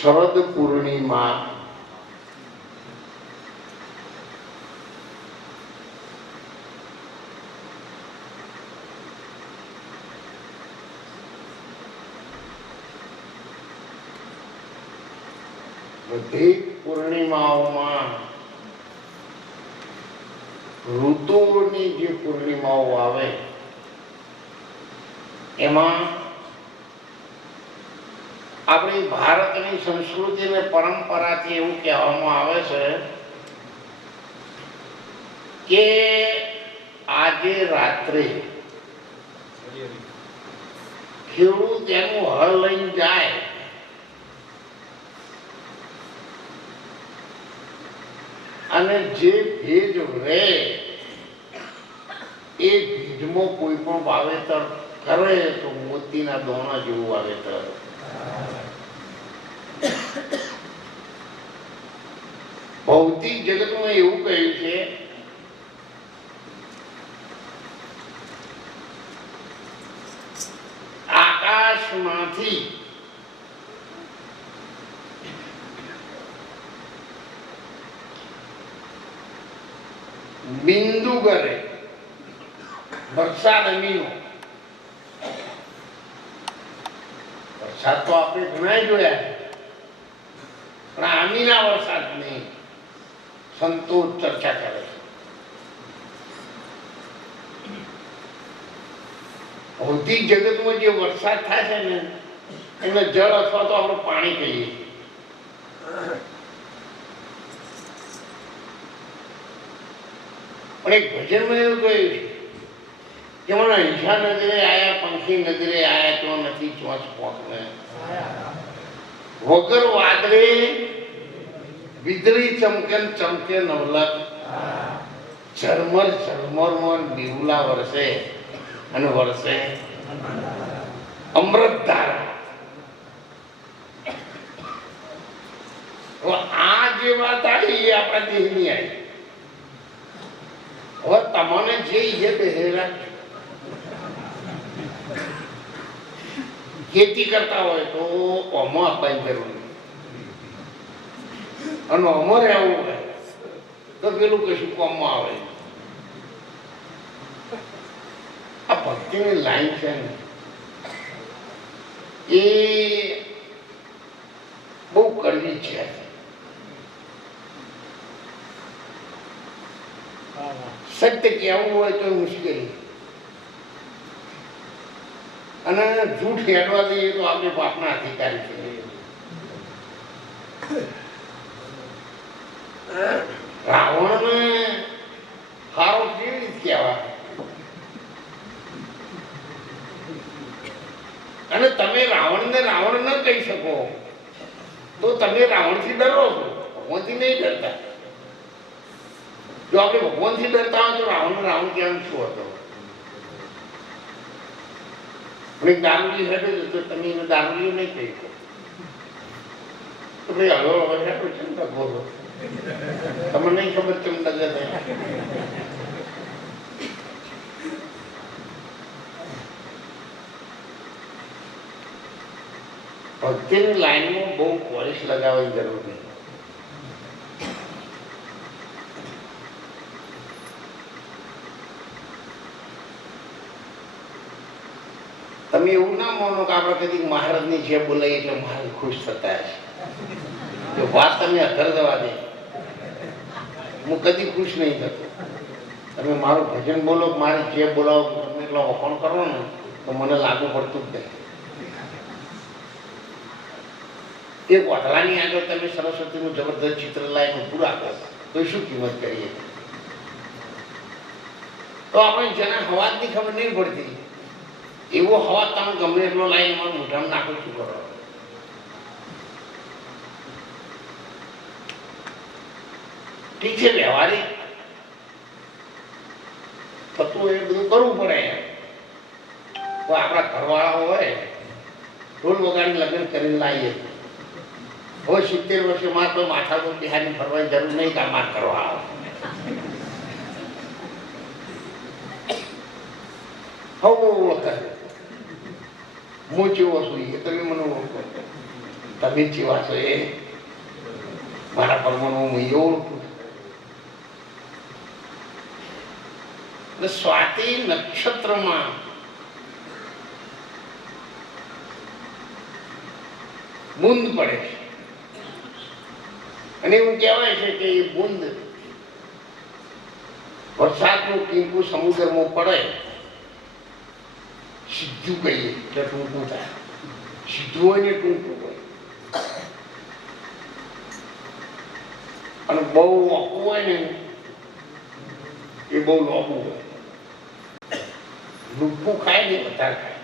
શરદ પૂર્ણિમા બધી પૂર્ણિમાઓમાં ઋતુઓની જે પૂર્ણિમાઓ આવે એમાં આપણી ભારતની સંસ્કૃતિ અને પરંપરાથી એવું કહેવામાં આવે છે કે આજે રાત્રે ખેડૂત એનું હળ લઈને જાય અને જે ભેજ રહે એ ભેજમાં કોઈ પણ વાવેતર કરે તો મોતીના દોણા જેવું વાવેતર. ભૌતિક જગતમાં એવું કહ્યું છે આકાશમાંથી બિંદુ કરે વરસાદ અમીનો. વરસાદ તો આપણે ઘણા જોયા પણ અમીના વરસાદ નહીં. સંતો ચર્ચા કરે છે. ભૌતિક જગતમાં જે વરસાદ થાય છે ને એને જળ અથવા તો આપણે પાણી કહીએ. પણ એક ભજનમાં એવું કહ્યું છે કે મને હિંસા નજરે આયા પંખી નજરે આયા તો નથી ચોંચ પોંખને. વગર વાદળે વીજળી ચમકે ને ચમકે નવલક, ઝરમર ઝરમરમાં બીવલા વરસે અને વરસે અમૃત ધારા. આ જે વાત આવી એ આપણા દેહની આવી. હવે તમને જે એ બેહેરા ખેતી કરતા હોય તો ઓમો આપવાની જરૂર નહીં, અને ઓમો રહેવું હોય તો પેલું કશું કોમમાં આવે. આ ભક્તિની લાઈન છે ને એ બહુ કડવી છે. સત્ય કહેવું હોય તો મુશ્કેલી, અને જૂઠ હેડવા દઈએ તો આપણે પાપના અધિકારી છે. રાવણને હારો કેવી રીતે કહેવાય? અને તમે રાવણને રાવણ ન કહી શકો તો તમે રાવણથી ડરો છો, ભગવાનથી નહીં ડરતા. જો આપણે ભગવાનથી ડરતા હોય તો રાવણ રાવણ કેમ શું હતો? દારૂડી હેડે તો તમે એને દારૂડી નહીં કહી શકો. તો ભાઈ હલો હવે હેડો છે ને બોલો, તમને નહીં ખબર કેમ નજર ભક્તિની લાઈનમાં બહુ પોલિશ લગાવવાની જરૂર નહીં. તમે એવું ના માનો કે આપણે કદી મહારાજની જે બોલાય એટલે મહારાજ ખુશ થતા હશે. જો વાત તમે અધર જવા દે, હું કદી ખુશ નહીં થતો. તમે મારું ભજન બોલો, મારે જે બોલાવો તમે એટલો વખાણ કરો ને તો મને લાગુ પડતું જ નહીં. એક વાદળાની આગળ તમે સરસ્વતીનું જબરદસ્ત ચિત્ર લાવીને ઊભું રાખો તો શું કિંમત કરીએ? તો આપણે જેના હવાજની ખબર નહીં પડતી એવો હવા તમે ગમે એટલો લાઈન મારું મોઢામાં નાખો શું કરો? ઠીક છે, વ્યવહારિક થતું એ બધું કરવું પડે. તો આપણા ઘરવાળા હોય ઢોલ વગાડી લગ્ન કરીને લાવીએ. હવે 70 વર્ષમાં તો માથા તો બિહારની ફરવાની જરૂર નહીં કામ કરવા આવે. હવે હું ચેવો છું એ તમે મને ઓળખો, તમે ચેવા છો એ મારા પરમાણુ હું એ ઓળખું. સ્વાતિ નક્ષત્રમાં બુંદ પડે છે અને એવું કહેવાય છે કે એ બુંદ વરસાદનું ટીમ્પુ સમુદ્રમાં પડે, સીધું કહીએ એટલે ટૂંકું થાય. સીધું હોય ને ટૂંકું હોય, અને બહુ ઓકું હોય ને એ બહુ લોબું હોય. ડૂબું ખાય ને વધારે ખાય,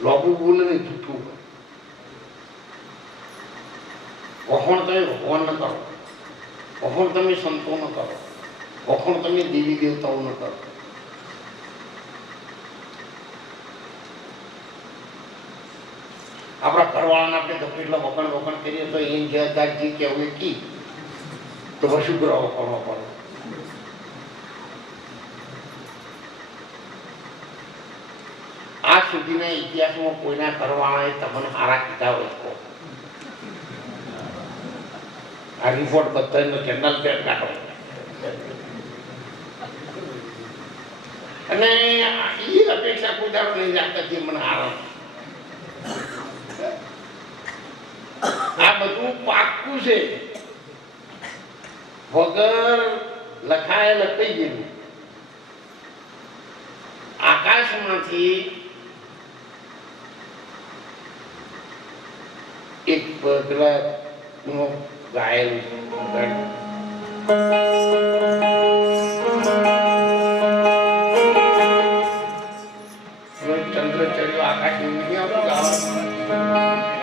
લોબું બોલે ને જૂઠું હોય. વખોણ તમે ભગવાન ન કરો, વખોણ તમે સંતો ન કરો, વખોણ તમે દેવી દેવતાઓ ન કરો. આપણા ઘરવાળાને આપણે તો કેટલા વખણ કરીએ તો એમ જવાબદારી કેવું કી તો શું ગ્રહો કરવો પડે. આ સુધીના ઇતિહાસમાં કોઈના ઘરવાળાએ તમને હારા કીધા હોય તો આ રિપોર્ટ બધાનો ચેનલ પર નાખો. અને એ અપેક્ષા કોઈ દાડો નહીં રાખતા કે મને હારો. આ બધું પાક્કું છે, વગર લખાયેલ લખાઈ ગયેલું. આકાશમાંથી એક પેલા ગાયેલું ચંદ્ર ચડ્યો આકાશ નહીં આવતું ગાવા.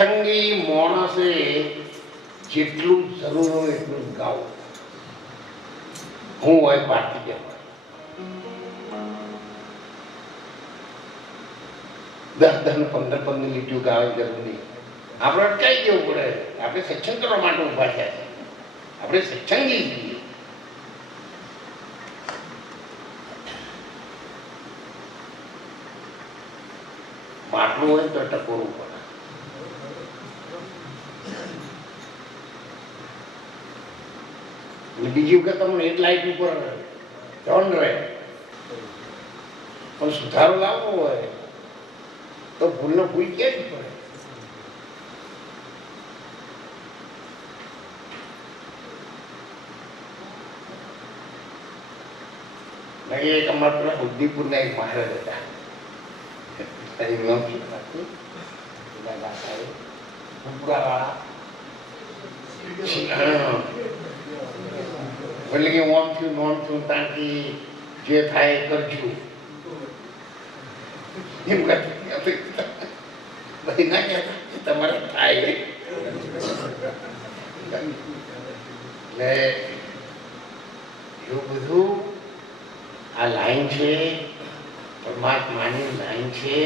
સત્સંગી માણસે જેટલું જરૂર હોય એટલું ગાવું. હું હોય ભારતી જવાય 10-10 15 લીટીઓ ગાવે જરૂર નહીં. આપણે અટકાઈ જવું પડે. આપણે સત્સંગ કરવા માટે ઉભા થયા છે. આપણે સત્સંગી છીએ. માટલું હોય તો ટકોરવું પડે. બીજી વખત તમને એક લાઈટ ઉપર ધન રહે, પણ સુધારો લાવવો હોય તો ભૂલનો ભૂલ કેવી પડે. એક અમારા પેલા બુદ્ધિપુરના એક મહારાજ હતા. એટલે કે ઓમ થયું નોમ થયું ત્યાંથી જે થાય એ કરજો એમ કરતી બધી ના કહેતા તમારે થાય. એટલે એવું બધું આ લાઈન છે, પરમાત્માની લાઈન છે.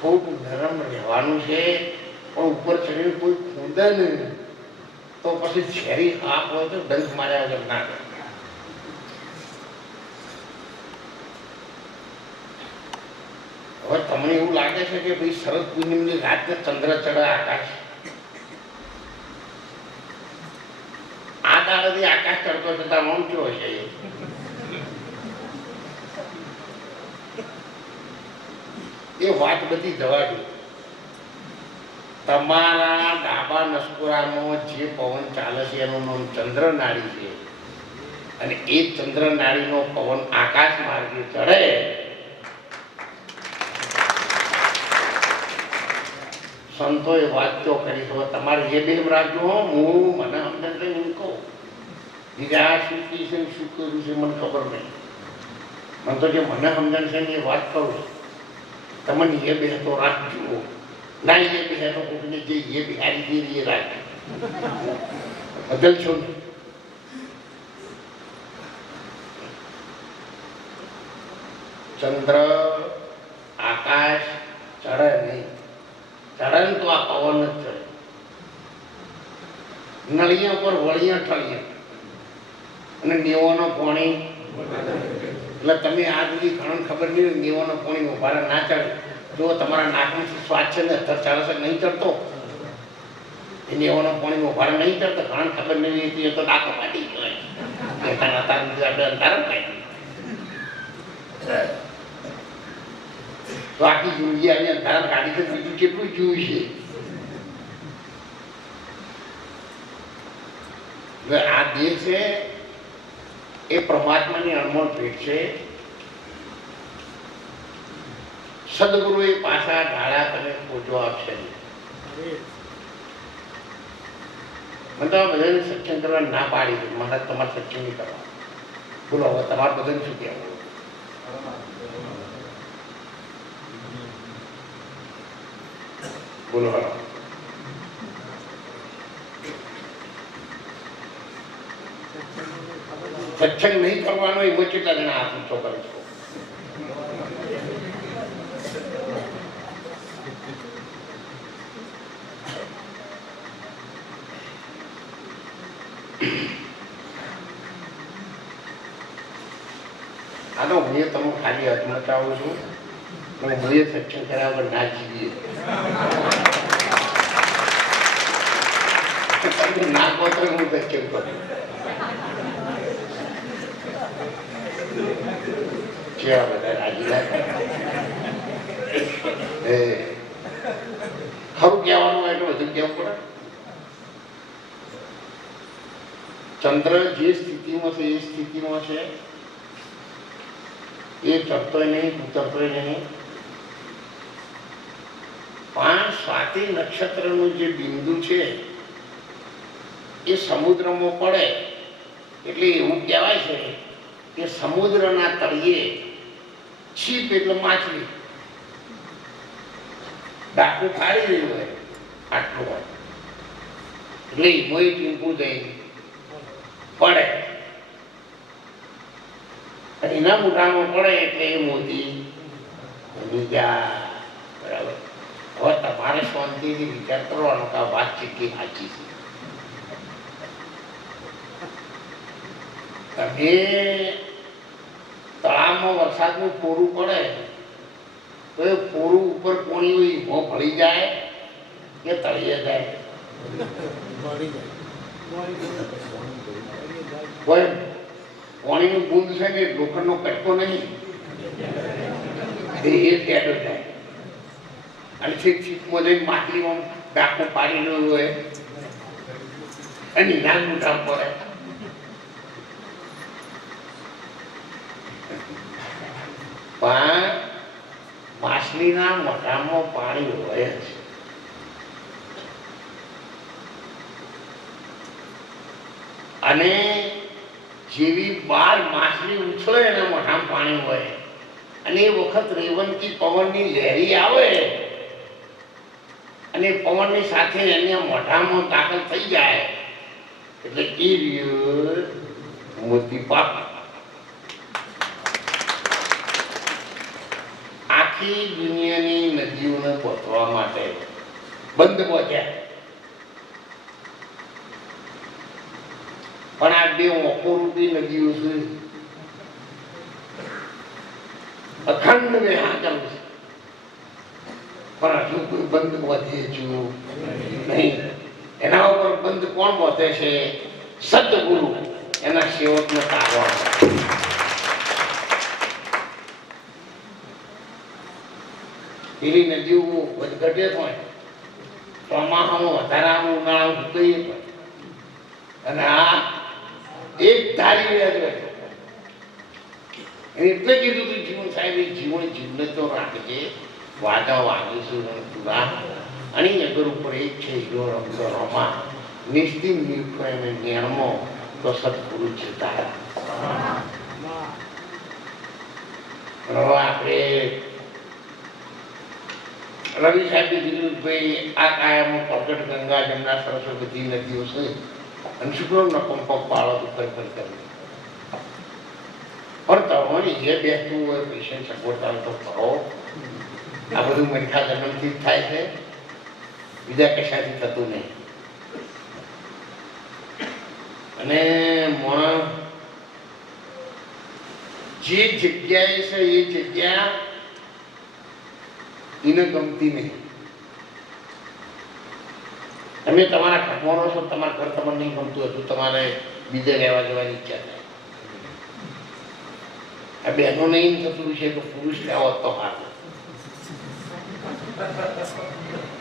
ખૂબ નરમ રહેવાનું છે, પણ ઉપર ચડીને કોઈ ખુદે ને તો પછી ઝેરી આપ હોય તો ડંખ માર્યા વગર ના કરે. હવે તમને એવું લાગે છે કે ભાઈ શરદ પૂનમની રાતને ચંદ્ર ચડે આકાશ, આ દાડાથી આકાશ ચડતો જતા રોમ કેવો છે. એ વાત બધી જવા દો. તમારા ડાબા નસકોરામાં જે પવન ચાલે છે એનું નામ ચંદ્ર નાડી છે, અને એ ચંદ્ર નાડીનો પવન આકાશ માર્ગે ચડે સંતોએ વાત તો કરી તો તમારે એ બેમ રાખજો. હું મને સમજણ લઈને હું કહું, બીજા શું છે શું કર્યું છે મને ખબર નહીં. મને તો જે મને સમજણ છે ને એ વાત કરું. તમને એ બે તો રાખજો, ના એ બે તો કોઈને જે એ બિહારી દે એ રાખજો. બદલશો નહીં. ચંદ્ર આકાશ ચડે નહીં, ચડે ને તો આ પવન જ ચડે. નળિયા પર વળિયા ઠળિયા અને નેવાનો પાણી. એટલે તમે આ બધી ઘણું ખબર નહીં. નેવાનો પાણી ઉભારે ના ચડે. જો તમારા નાકમાં શ્વાસ છે ને 40 નહીં ચડતો, એ નેવાનો પાણી ઉભારે નહીં ચડતો. ઘણા ખબર નહીં એ તો ડાકો પાડી ગયો. તો આખી જિંદગી આવી અંધારા કાઢી તો બીજું કેટલું જોયું છે. આ દેહ છે એ પરમાત્માની અણમોલ ભેટ છે. સદગુરુ એ પાછા ઢાળા તમે ખોજો આપશે. મને તો બધાને સત્સંગ કરવા ના પાડી છે. મહારાજ તમારે સત્સંગ નહીં કરવા. બોલો હવે તમારે બધાને શું કહેવું? બોલો સત્સંગ નહીં કરવાનો એવો કેટલા જણા હાથ ઊંચો કરે છે. આ તો હું તમે ખાલી અજમતાવું છું. હું સત્સંગ કર્યા વગર ના જીવીએ. તમે ના કહો તો હું સત્સંગ કરું. કેવા બધા રાજી ખરું કહેવાનું હોય એટલે બધું કહેવું પડે. ચંદ્ર જે સ્થિતિમાં છે એ સ્થિતિમાં છે. એ ચડતોય નહીં, ઉતરતોય નહીં. 5 સ્વાતિ નક્ષત્રનું જે બિંદુ છે એ સમુદ્રમાં પડે એટલે એવું કહેવાય છે કે સમુદ્રના તળિયે છીપ એટલે માછલી ડાકુ ખાડી રહ્યું હોય આટલું હોય એટલે મોઈ ટીમ્પુ થઈ પડે અને એના મોઢામાં પડે એટલે એ મોતી બરાબર. હવે તમારે શાંતિથી વિચાર કરવાનો કે આ વાત કેટલી સાચી છે. તમે તળાવમાં વરસાદનું પોરું પડે તો એ પોરું ઉપર પોણી હોય ભળી જાય કે તળીએ જાય? કોઈ પાણીનું બુંદ છે ને લોખંડનો કટકો નહીં, એ ટેડો થાય અને છીપમાં જઈને માટલીમાં ડાકું પાડી રહ્યું હોય અને નાન મોઢા પડે. પણ માછલીના મોઢામાં પાણી હોય જ. અને જેવી બાર માછલી ઉછળે એના મોઢામાં પાણી હોય અને એ વખત રેવંતી પવનની લહેરી આવે અને પવનની સાથે એના મોઢામાં દાખલ થઈ જાય એટલે એ મોતી પાક. આખી દુનિયાની નદીઓને પહોંચવા માટે બંધ પહોંચ્યા, પણ આ બે ઓકો રૂપી નદીઓ છે અખંડ વેહાચલ છે, પણ હજુ કોઈ બંધ પહોંચે નહીં. એના ઉપર બંધ કોણ પહોંચે છે? સદગુરુ, એના સેવકનો તારો. પેલી નદીઓ વધઘટે હોય, ચોમાસામાં વધારામાં ઉનાળામાં સુકાઈએ પણ, અને આ એક ધારી રહ્યા છે. એટલે કીધું તું જીવન સાહેબ જીવન જીવને તો રાખજે, વાદા વાગીશું પૂરા અને અગર ઉપર એક છે હીરો રમતો રમા નિશ્ચિત નિર્ભય અને નિર્મો તો સદગુરુ છે તારા. આપણે રવિ સાહેબે કીધું ભાઈ આ કાયામાં પ્રગટ ગંગા જમના સરસ્વતી નદીઓ છે અને શુક્રનો પંપ પાળો ઉપર કરી પણ તમારી જે બેસતું હોય પેશન્ટ સગવડતા તો કરો. આ બધું મનખા જન્મથી જ થાય છે, બીજા કશાથી થતું નહીં. અને માણસ જે જગ્યાએ છે એ જગ્યા એને ગમતી નહીં. તમે તમારા ઘરમાં છો, તમારા ઘર તમને નહીં ગમતું હતું, તમારે બીજે રહેવા જવાની ઈચ્છા થાય. આ બહેનો નહીં થતું છે તો પુરુષ લેવો તો હાથ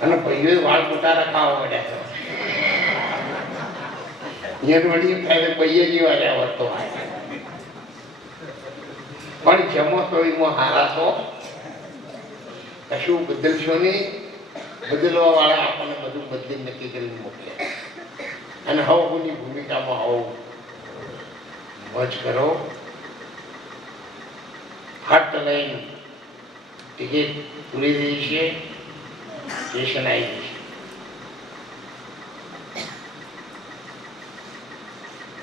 અને ભાઈઓ વાળ મોટા રખાવા મળ્યા છે વળી થાય ભાઈએ જેવા લેવો તો પણ જમો તો એમાં હારા તો કશું બદલશો નહીં. બદલવા વાળા આપણને બધું બદલી નક્કી કરીને મોકલે અને હવની ભૂમિકામાં હવ મોજ કરો. હટ લઈને ટિકિટ પૂરી થઈ છે, સ્ટેશન આવી ગઈ છે.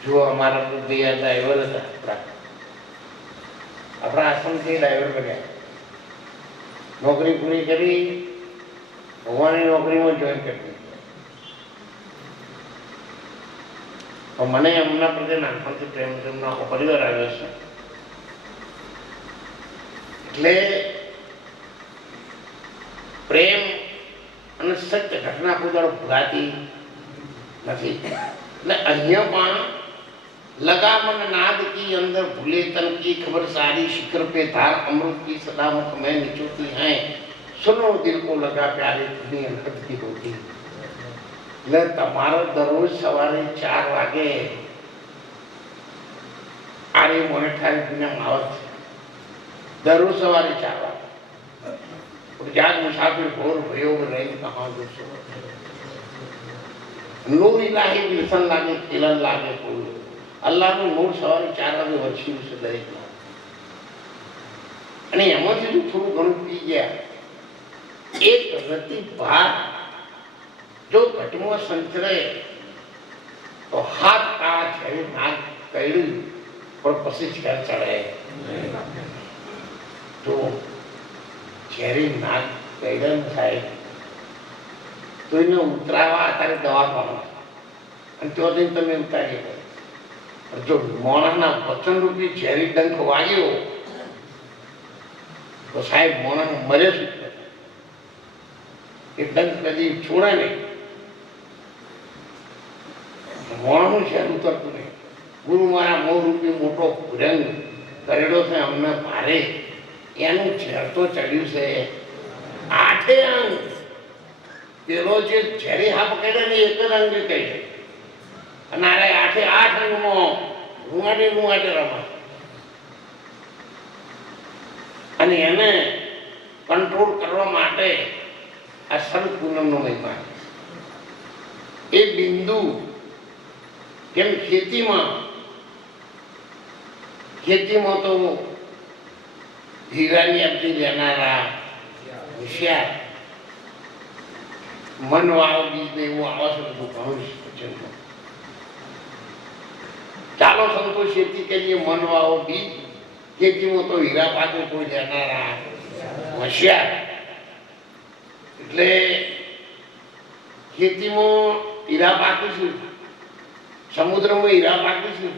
જો અમારા બુદ્ધિયા ડ્રાઈવર હતા, આપણા આશ્રમથી ડ્રાઈવર બન્યા, નોકરી પૂરી કરી ભગવાનની નોકરીમાં જોઈન કરી દીધી. તો મને એમના પ્રત્યે નાનપણથી પ્રેમ તેમનો આખો પરિવાર આવ્યો છે. એટલે પ્રેમ અને સત્ય ઘટના કોઈ દાડો ભૂલાતી નથી. એટલે અહીંયા પણ लगामन नाद की अंदर भूले तन की खबर सारी शिखर पे धार अमृत की सदामुख में निचोती हैं सुनो दिल को लगा प्यारे धुनी अनहद की होती. એટલે તમારો દરરોજ સવારે 4 વાગે આરે મોનેટારી આવત છે. દરરોજ સવારે 4 વાગે જાગ મુસાફિર ભોર ભયો રહી કહાં દોસો નૂર ઇલાહી વિલસન લાગે ખિલન લાગે ફૂલ. અલ્લાહનું નૂર સવારે 4 વાગે વરસ્યું છે દરેકમાં. અને એમાંથી જો થોડું ઘણું પી ગયા એક રતિ ભાત ઘટમાં સંચરે તો હાથ કાળા ઝેરી નાગ કઈડ્યું પણ પછી ઝેર ચડે તો ઝેરી નાગ કઈડન થાય તો એને ઉતરાવા અત્યારે દવા પાડો અને ત્યાંથી તમે ઉતારી શકો. જો મોણાના વચનરૂપી ઝેરી ડંખ વાગ્યો તો સાહેબ મોણા મરે શું એ ડંખ કદી છોડે નહીં. મોણાનું ઝેર ઉતરતું નહીં. ગુરુ મારા મોં રૂપી મોટો ભુરંગ કરેલો છે અમને ભારે એનું ઝેર તો ચડ્યું છે 8 અંગ. પેલો જે ઝેરી હા પકડે ને એક જ અંગ કહી છે અને આરે 8 અંગમાં રૂંવાટે રમા અને એને કંટ્રોલ કરવા માટે આ શરદ પૂનમનો મહિમા. એ બિંદુ કેમ ખેતીમાં તો હીરાની અબજી લેનારા હોશિયાર મન વાળો બીજ ને એવું આવો છે બધું ઘણું છે. ચાલો સંતો ખેતી કરીએ મન વાળો બીજ. ખેતીમાં તો હીરા પાકો કોઈ લેનારા હોશિયાર. એટલે ખેતીમાં હીરા પાકીશું, સમુદ્રમાં હીરા પાકીશું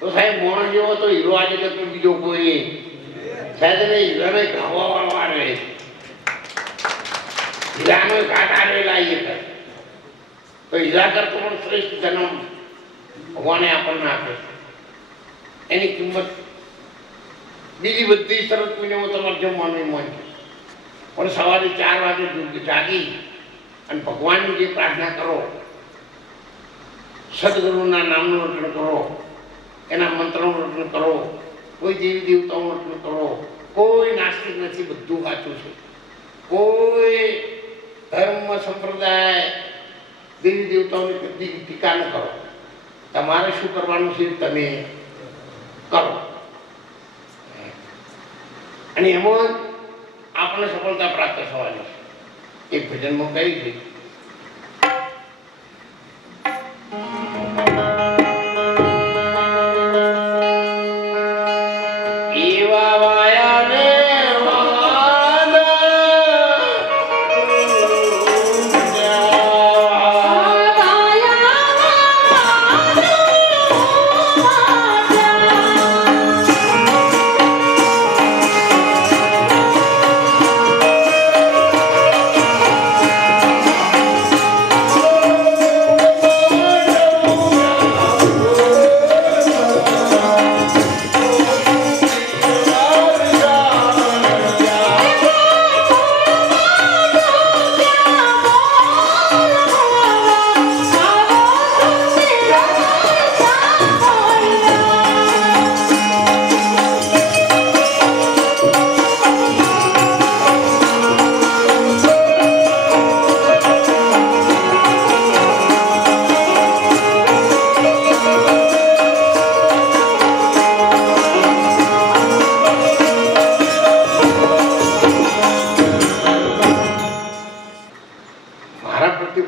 તો સાહેબ મોણ જેવો તો હીરો આજે તો બીજો કોઈ સાહેબ એને હીરાને ગાવા વાળો આવે હીરાનો કાટ આવેલા તો હીરા કરતો પણ શ્રેષ્ઠ જન્મ ભગવાને આપણને આપે. એની કિંમત બીજી બધી શરત પૂનમો તમારે જમવાનું મન છે પણ સવારે 4 વાગે જાગી અને ભગવાનની જે પ્રાર્થના કરો, સદગુરુના નામનું રટણ કરો, એના મંત્રનું રટણ કરો, કોઈ દેવી દેવતાઓનું રટણ કરો. કોઈ નાસ્તિક નથી, બધું સાચું છે. કોઈ ધર્મ સંપ્રદાય દેવી દેવતાઓની બધી ટીકા ન કરો. તમારે શું કરવાનું છે તમે કરો અને એમાં આપણને સફળતા પ્રાપ્ત થવાની છે. એક ભજનમાં કહી છે એવા વાયાને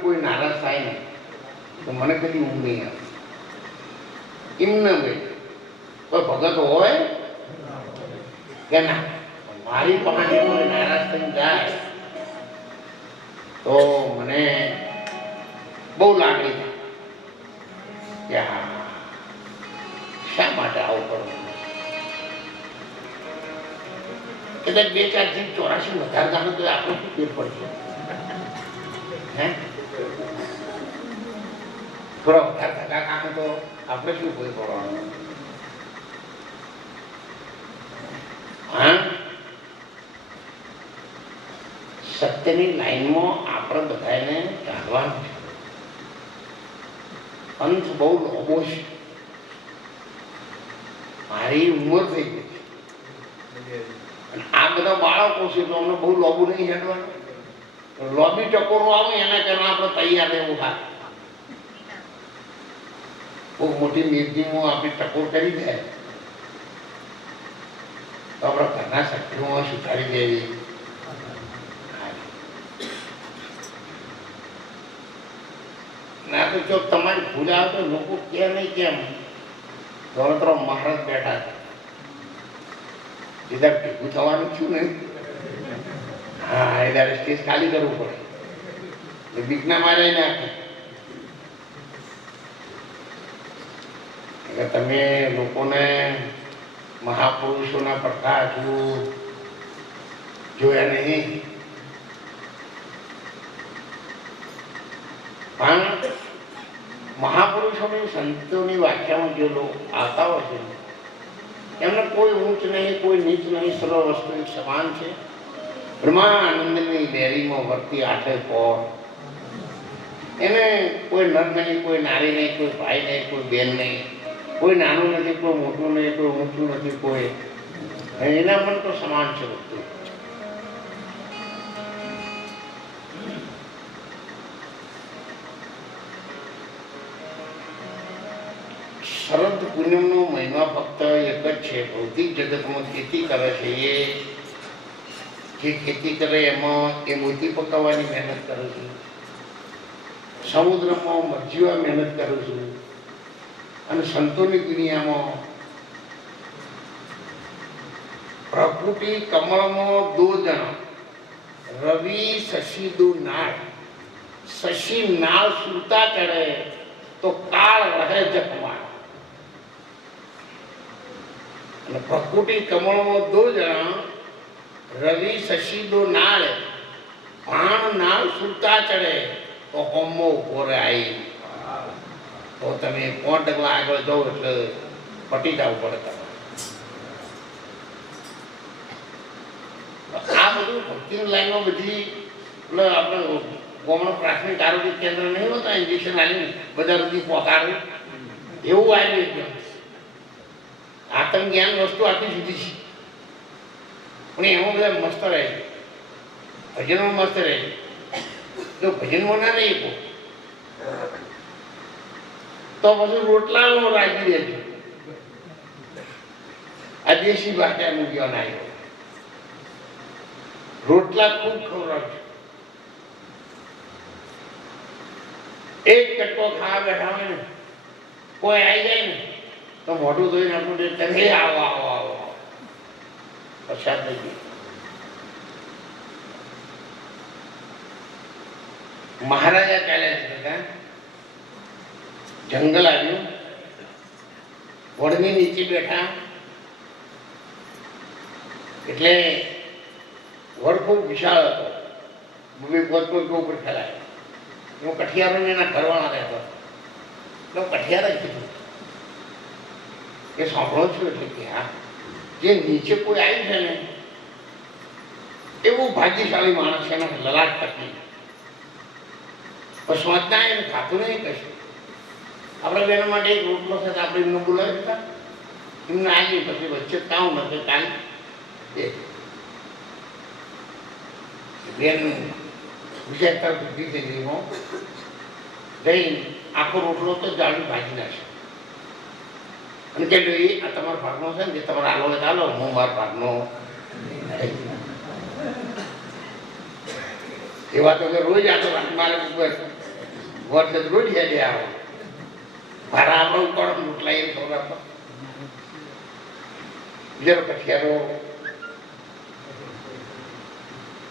કોઈ નારાજ થાય ને તો મને કદી ઊંઘ નહીં આવે. એમને ભાઈ કોઈ ભગત હોય કે ના મારી પાસે કોઈ નારાજ થઈને જાય તો મને બહુ લાગણી થાય કે શા માટે આવું કરવું. કદાચ 2-4 જીવ 84 વધારે ગામે તો આપણે શું ફેર પડશે? થોડા વધારે થતા કામે તો આપણે શું કોઈ કરવાનું? હા, સત્યની લાઈનમાં આપણે બધાને ચાલવાનું છે. અંત બહુ લોબો છે. મારી ઉંમર થઈ ગઈ છે અને આ બધા બાળકો છે તો અમને બહુ લોબું નહીં હેડવાનું. લોબી ટકોરો આવે એના કરતા આપણે તૈયાર રહેવું થાય. બહુ મોટી મિટિંગમાં આપણી ટકોર કરી દે તો આપણા ઘરના સભ્યોમાં સુધારી દેવી. જો તમારી ભૂલ આવે તો લોકો કે નહીં કેમ તો મહારાજ બેઠા હતા સીધા ભેગું થવાનું છું ને હા એ તારે સ્ટેજ ખાલી કરવું પડે બીકના મારે નાખે એટલે તમે લોકોને મહાપુરુષોના પડતા હજુ જોયા નહીં પણ મહાપુરુષોની સંતોની વ્યાખ્યામાં જે લોકો આવતા હોય છે એમને કોઈ ઊંચ નહીં કોઈ નીચ નહીં સર્વ વસ્તુ એક સમાન છે બ્રહ્માનંદની ડેરીમાં વર્તી આઠે પોર એને કોઈ નર નહીં કોઈ નારી નહીં કોઈ ભાઈ નહીં કોઈ બેન નહીં કોઈ નાનું નથી કોઈ મોટું નહીં કોઈ ઊંચું નથી કોઈ એના પણ તો સમાન છે બધું શરદ પૂનમનો મહિમા ફક્ત એક જ છે ભૌતિક જગતમાં ખેતી કરે છે એ જે ખેતી કરે એમાં એ મોતી પકાવવાની મહેનત કરું છું સમુદ્રમાં મરજીવા મહેનત કરું છું અને સંતોની દુનિયામાં પ્રકૃતિ કમળમાં દો જણ રવિ શશી દો નાળ શશી નાળ સુરતા ચડે તો કાળ રહે જખમાળ અને પ્રકૃતિ કમળમાં દો જણા રવિ શશી દો નાળ ભાણ નાળ સુરતા ચડે તો હોમો ઉભો રહે આવી તો તમે 5 ડગલા આગળ જાઓ એટલે પટી જવું પડે તમારે આ બધું ભક્તિની લાઈનમાં બધી એટલે આપણે ગામનું પ્રાથમિક આરોગ્ય કેન્દ્ર નહીં હોતા ઇન્જેક્શન આવીને બધા સુધી પહોંચાડવું એવું આવી ગયું આત્મજ્ઞાન વસ્તુ આટલી જુદી છે પણ એમાં બધા મસ્ત રહે છે ભજનમાં મસ્ત રહે છે જો ભજનમાં ના રહી તો પછી રોટલાનો રાખી દેજો આ દેશી ભાષાનું જ્ઞાન આવ્યો રોટલા ખૂબ ખવડાવજો એક કટકો ખાવા બેઠા હોય ને કોઈ આવી જાય ને તો મોઢું ધોઈને આપણું તમે આવો આવો આવો પ્રસાદ થઈ ગયો મહારાજા ચાલ્યા છે જંગલ આવ્યું વડની નીચે બેઠા એટલે વડ ખૂબ વિશાળ હતો પોતપોત ઉપર ફેલાય હું કઠિયારોને એના ઘરવાળા રહેતો એટલે કઠિયાર જ કીધું એ સાંભળો છું એટલે કે હા જે નીચે કોઈ આવ્યું છે ને એવું ભાગ્યશાળી માણસ એના લલાટ તકની પણ સ્વાદના એને ખાતું નહીં કશું આપણે બેના માટે એક રોટલો છે આપણે એમને બોલાવી દીધા એમને આવી પછી વચ્ચે કામ નથી કાલ બેન વિષય તરફ ઊભી થઈ ગઈ હું જઈ આખો રોટલો તો જાળવી ભાજી નાખશે અને કે આ તમારો ભાગનો છે ને જે તમારે આલો હોય ચાલો હું મારા ભાગનો એવા તો રોજ આતો મારે વર્ષ રોજ હેડે આવો ભારા આપણે ઉપર રોટલા એ ખવડાવતો બીજો કઠિયારો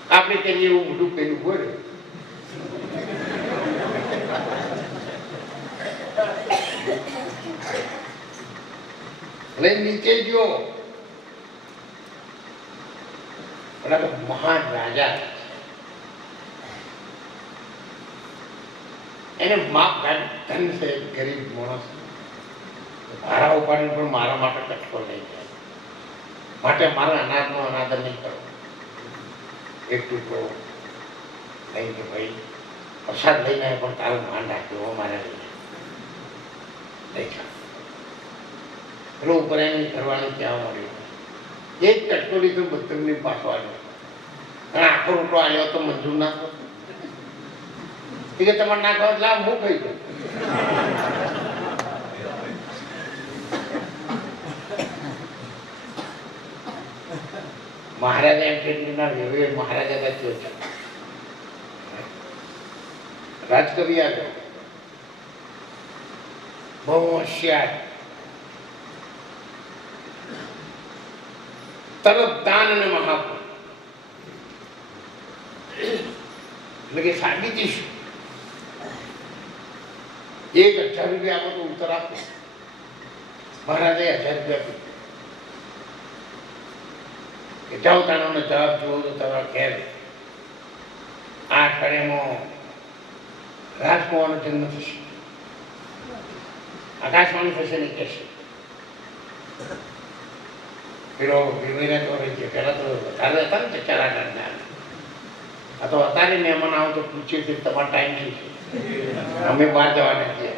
આપણે કહીએ એવું મોટું પેલું હોય લઈ નીચે ગયો મહાન રાજા એને માપ ધન છે ગરીબ માણસ ભાડા ઉપાડીને પણ મારા માટે કટકો નહીં જાય માટે મારા અનાજનો અનાદર નહીં કરો એક ટૂંકો નહીં કે ભાઈ પ્રસાદ લઈને પણ તારું માન રાખ્યો મારે લઈ ખા પેલો ઉપર એની કરવાનું ક્યાં મળ્યું એક કટકો લીધો બત્તરની પાછો આવ્યો અને આખો રોટલો આવ્યો તો મંજૂર ના થયો કે તમારે ના ખાવ લાભ હું કહી દઉં મહારાજા એમ કેટલીના વ્યવહાર મહારાજા બચ્યો છે રાજકવિ આવ્યો બહુ હોશિયાર, તરત દાન અને મહાપુર. એટલે કે સાબિતી શું? 1000 રૂપિયા આપો તો ઉત્તર આપો. મહારાજે 1000 રૂપિયા આપ્યું કે જાઓ તાણાનો જવાબ જુઓ તો તમારા ઘેર આ અઠવાડિયામાં રાજકુમારનો જન્મ થશે, આકાશવાણી થશે નહીં કહેશે. પેલો વિવેને તો રહી ગયો. પહેલાં તો વધારે હતા ને ચચારા કાઢના, આ તો અત્યારે મહેમાન આવો તો પૂછ્યું કે તમારો ટાઈમ શું છે, અમે બહાર જવાના છીએ.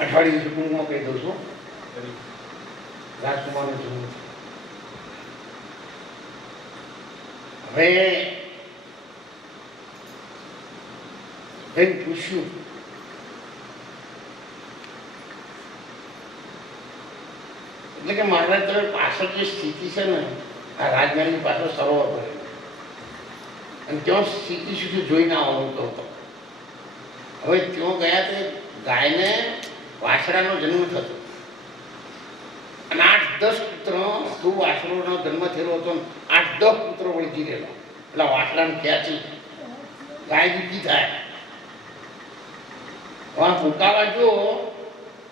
અઠવાડિયું દિવસે કુંભમાં કહી દઉં છું રાજકુમારનો જન્મ. હવે બેન પૂછ્યું એટલે કે મહારાજ તમે પાછળ જે સ્થિતિ છે ને આ રાજમહેલની પાછળ સરોવર પડે અને ત્યાં સ્થિતિ સુધી જોઈને આવવાનું તો હતો. હવે ત્યાં ગયા તે ગાયને વાછડાનો જન્મ થતો અને 8-10 પુત્ર તું વાછડોનો જન્મ થયેલો હતો, 8-10 પુત્રો વળગી રહેલો. એટલે વાછડાને ખેંચી ગાય દીધી થાય. ફૂંકાવા જો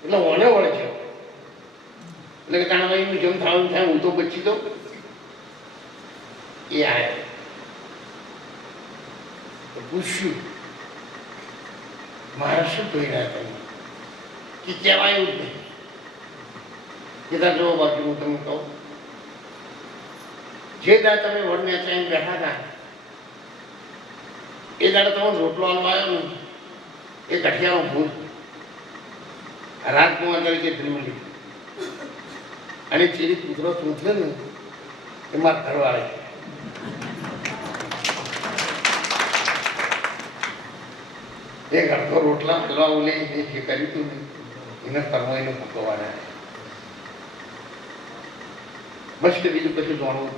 એટલે ઓને વળે એટલે કે તાણાભાઈનું જેમ થવાનું થાય હું તો બચી દઉં. એ આવ્યો પૂછ્યું મારે શું જોઈ રહ્યા તમે? કે કહેવાયું જ નહીં. કીધા જો બાકી હું તમને કહું, જે દાડે તમે વડને ચાઈને બેઠા હતા એ દાડે તમે રોટલો આલવા આવ્યો ને એ કઠિયાનો ભૂલ રાજકુમાર તરીકે જન્મ લીધો અને ચીરી કૂતરો ચૂંથ્યો ને એ મારા ઘરવાળા એક અડધો રોટલા હલવા ઉલે જે કર્યું હતું ને એને કર્મ એને ભૂકવાના. બસ કે બીજું કશું જાણવું.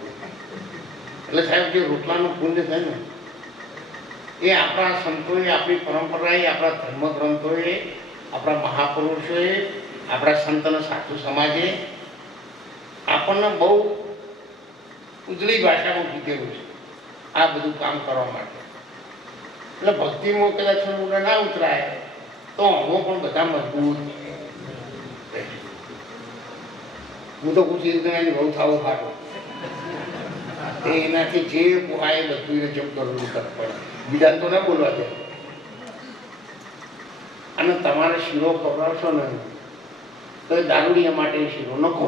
એટલે સાહેબ જે રોટલાનું પુણ્ય થાય ને એ આપણા સંતોએ, આપણી પરંપરાએ, આપણા ધર્મગ્રંથોએ, આપણા મહાપુરુષોએ, આપણા સંતના સાધુ સમાજે આપણને બહુ ઉજળી ભાષામાં કીધેલું છે આ બધું કામ કરવા માટે. એટલે ભક્તિમાં કદાચ ના ઉતરાય તો આમાં પણ બધા મજબૂત. હું તો પૂછી એની બહુ થાવું ફાટો એનાથી જે પોહાય બધું એને જપ કરવું પડે, બીજા તો ના બોલવા દે. અને તમારે શીરો ખવડાવશો ને તો દારૂડિયા માટે શીરો ન કહો.